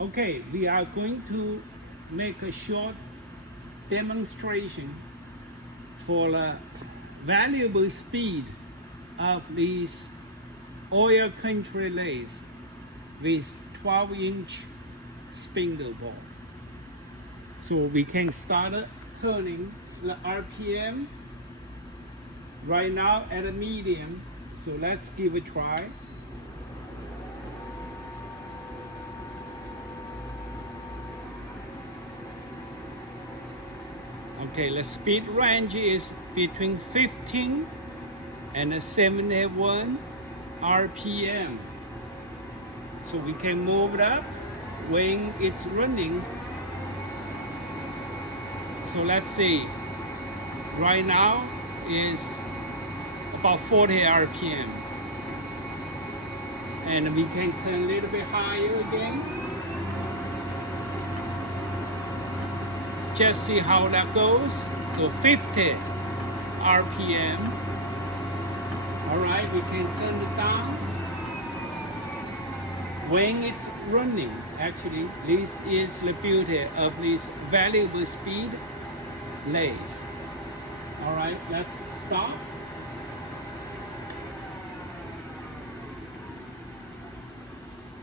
Okay, we are going to make a short demonstration for the valuable speed of this Oil Country Lathe with 12-inch spindle ball. So we can start turning the RPM right now at a medium. So let's give a try. Okay, the speed range is between 15 and 71 RPM. So we can move it up when it's running. So let's see, right now is about 40 RPM. And we can turn a little bit higher again. Just see how that goes. So 50 RPM. All right, we can turn it down. When it's running, actually, this is the beauty of this valuable speed lathe. All right, let's stop.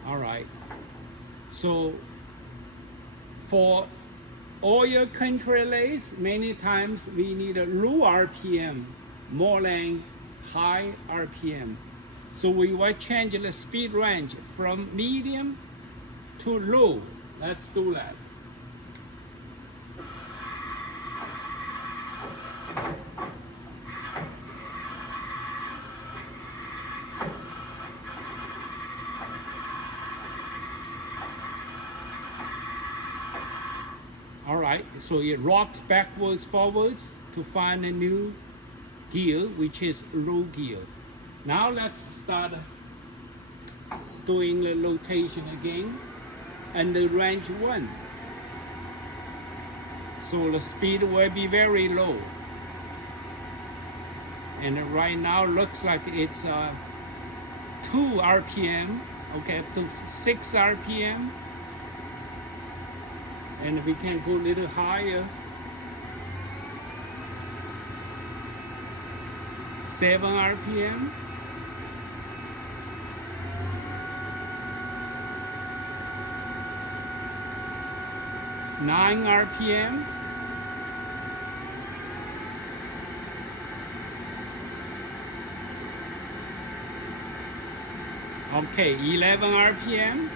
All right, so for Oil Country Lathe, many times we need a low RPM more than high RPM. So we will change the speed range from medium to low. Let's do that. All right, so it rocks backwards, forwards to find a new gear, which is low gear. Now let's start doing the rotation again and the range 1. So the speed will be very low. And right now looks like it's 2 RPM, okay, up to 6 RPM. And we can go a little higher. 7 RPM. 9 RPM. Okay, 11 RPM.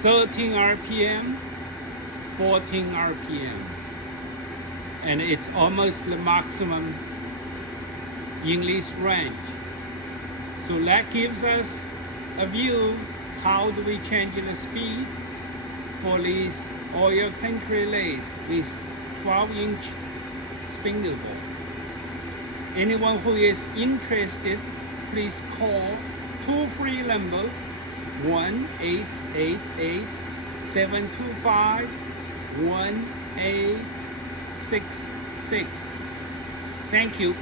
13 RPM, 14 RPM, and it's almost the maximum in this range. So that gives us a view how do we change the speed for this Oil Country Lathe with 12-inch spindle ball. Anyone who is interested, please call toll-free number 1-888-725-1866. Thank you.